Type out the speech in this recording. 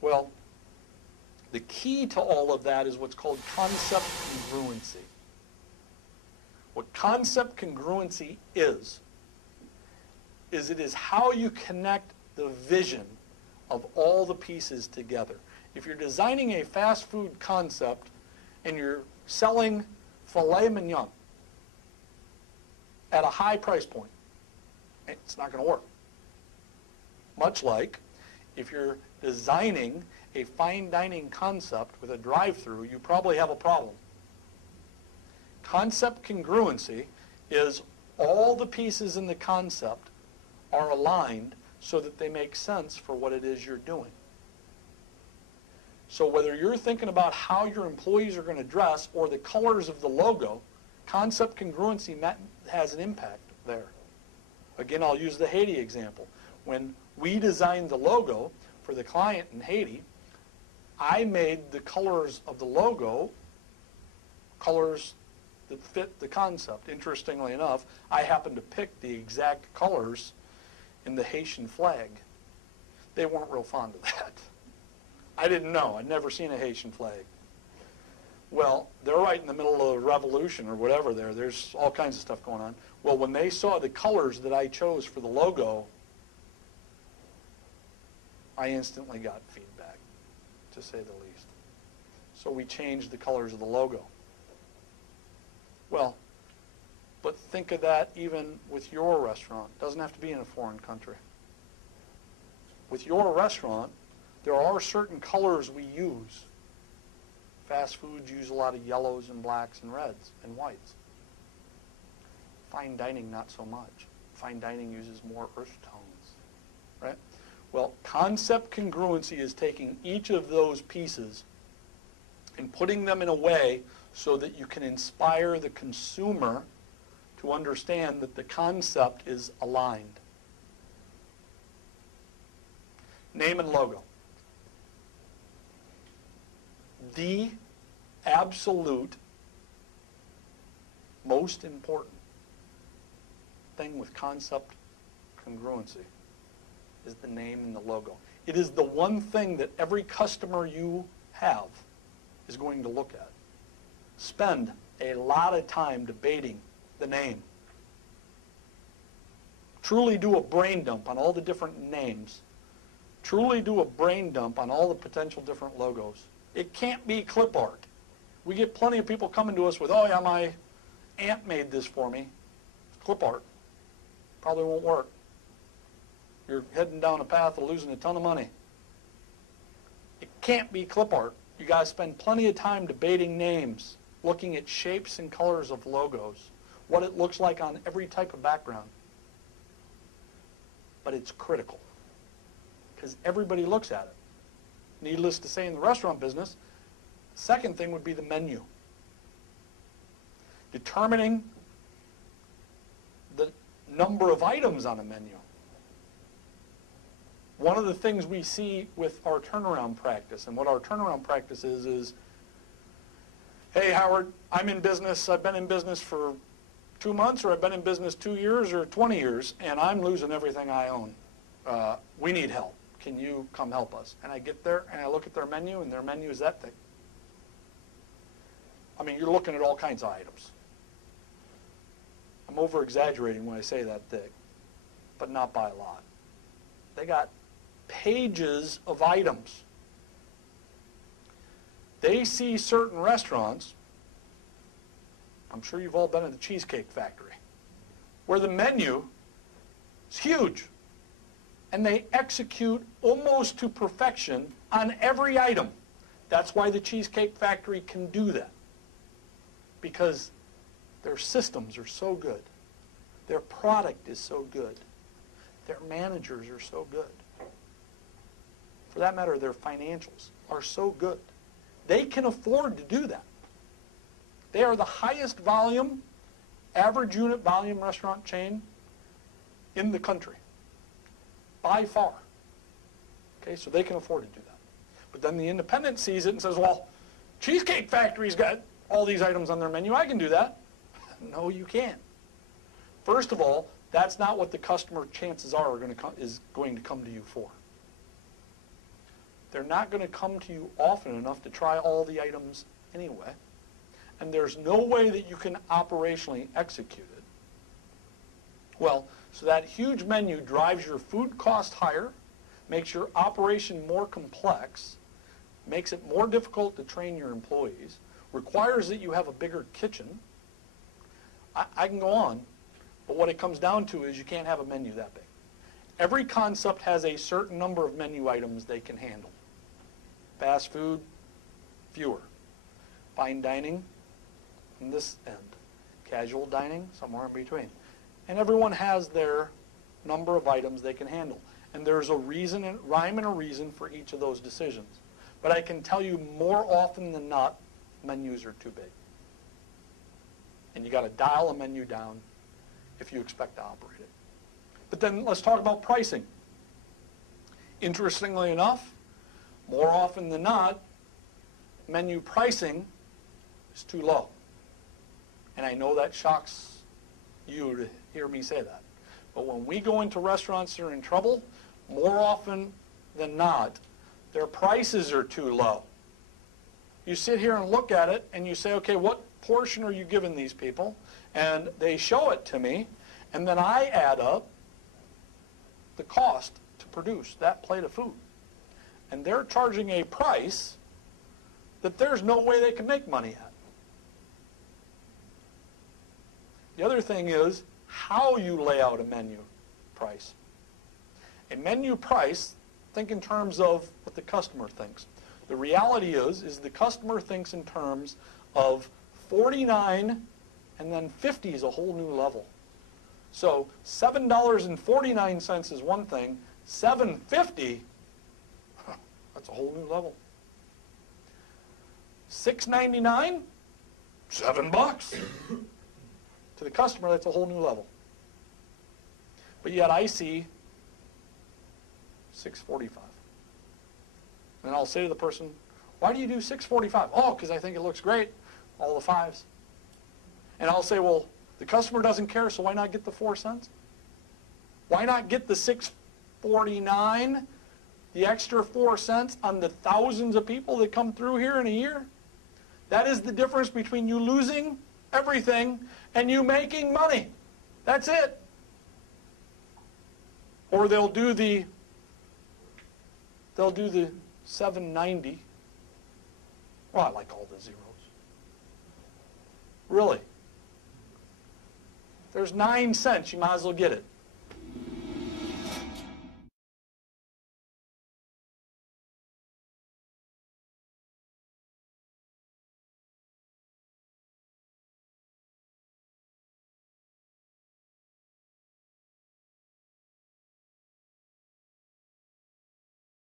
Well, the key to all of that is what's called concept congruency. What concept congruency is it is how you connect the vision of all the pieces together. If you're designing a fast food concept and you're selling filet mignon at a high price point, it's not going to work. Much like if you're designing a fine dining concept with a drive-through, you probably have a problem. Concept congruency is all the pieces in the concept are aligned so that they make sense for what it is you're doing. So whether you're thinking about how your employees are going to dress or the colors of the logo, concept congruency has an impact there. Again, I'll use the Haiti example. When we designed the logo for the client in Haiti, I made the colors of the logo colors that fit the concept. Interestingly enough, I happened to pick the exact colors in the Haitian flag. They weren't real fond of that. I didn't know. I'd never seen a Haitian flag. Well, they're right in the middle of a revolution or whatever there. There's all kinds of stuff going on. Well, when they saw the colors that I chose for the logo, I instantly got feedback, to say the least. So we changed the colors of the logo. Well, but think of that even with your restaurant. It doesn't have to be in a foreign country. With your restaurant, there are certain colors we use. Fast foods use a lot of yellows and blacks and reds and whites. Fine dining, not so much. Fine dining uses more earth tones, right? Well, concept congruency is taking each of those pieces and putting them in a way so that you can inspire the consumer to understand that the concept is aligned. Name and logo. The absolute most important thing with concept congruency is the name and the logo. It is the one thing that every customer you have is going to look at. Spend a lot of time debating the name. Truly do a brain dump on all the different names. Truly do a brain dump on all the potential different logos. It can't be clip art. We get plenty of people coming to us with, oh yeah, my aunt made this for me. It's clip art. Probably won't work. You're heading down a path of losing a ton of money. It can't be clip art. You guys spend plenty of time debating names, looking at shapes and colors of logos, what it looks like on every type of background. But it's critical because everybody looks at it. Needless to say, in the restaurant business, the second thing would be the menu. Determining the number of items on a menu. One of the things we see with our turnaround practice, and what our turnaround practice is, hey, Howard, I'm in business. I've been in business for 2 months, or I've been in business 2 years or 20 years, and I'm losing everything I own. We need help. Can you come help us? And I get there, and I look at their menu, and their menu is that thick. I mean, you're looking at all kinds of items. I'm over-exaggerating when I say that thick, but not by a lot. They got pages of items. They see certain restaurants, I'm sure you've all been at the Cheesecake Factory, where the menu is huge. And they execute almost to perfection on every item. That's why the Cheesecake Factory can do that. Because their systems are so good. Their product is so good. Their managers are so good. For that matter, their financials are so good. They can afford to do that. They are the highest volume, average unit volume restaurant chain in the country. By far. Okay, so they can afford to do that. But then the independent sees it and says, well, Cheesecake Factory's got all these items on their menu. I can do that. No, you can't. First of all, that's not what the customer, chances are, is going to come to you for. they're not going to come to you often enough to try all the items anyway. And there's no way that you can operationally execute it. Well, so that huge menu drives your food cost higher, makes your operation more complex, makes it more difficult to train your employees, requires that you have a bigger kitchen. I can go on, but what it comes down to is you can't have a menu that big. Every concept has a certain number of menu items they can handle. Fast food, fewer. Fine dining, on this end. Casual dining, somewhere in between. And everyone has their number of items they can handle. And there's a reason, a rhyme and a reason for each of those decisions. But I can tell you more often than not, menus are too big. And you got to dial a menu down if you expect to operate it. But then let's talk about pricing. Interestingly enough, more often than not, menu pricing is too low. And I know that shocks you to hear me say that. But when we go into restaurants that are in trouble, more often than not, their prices are too low. You sit here and look at it and you say, okay, what portion are you giving these people? And they show it to me, and then I add up the cost to produce that plate of food. And they're charging a price that there's no way they can make money at. The other thing is how you lay out a menu price. A menu price, think in terms of what the customer thinks. The reality is the customer thinks in terms of 49 and then 50 is a whole new level. So $7.49 is one thing, $7.50, that's a whole new level. $6.99, $7. To the customer, that's a whole new level. But yet I see $6.45. And I'll say to the person, why do you do $6.45? Oh, because I think it looks great, all the fives. And I'll say, well, the customer doesn't care, so why not get the 4 cents? Why not get the $6.49, the extra 4 cents on the thousands of people that come through here in a year? That is the difference between you losing everything and you making money. That's it. Or they'll do the $7.90. Well, I like all the zeros. Really? There's 9 cents, you might as well get it.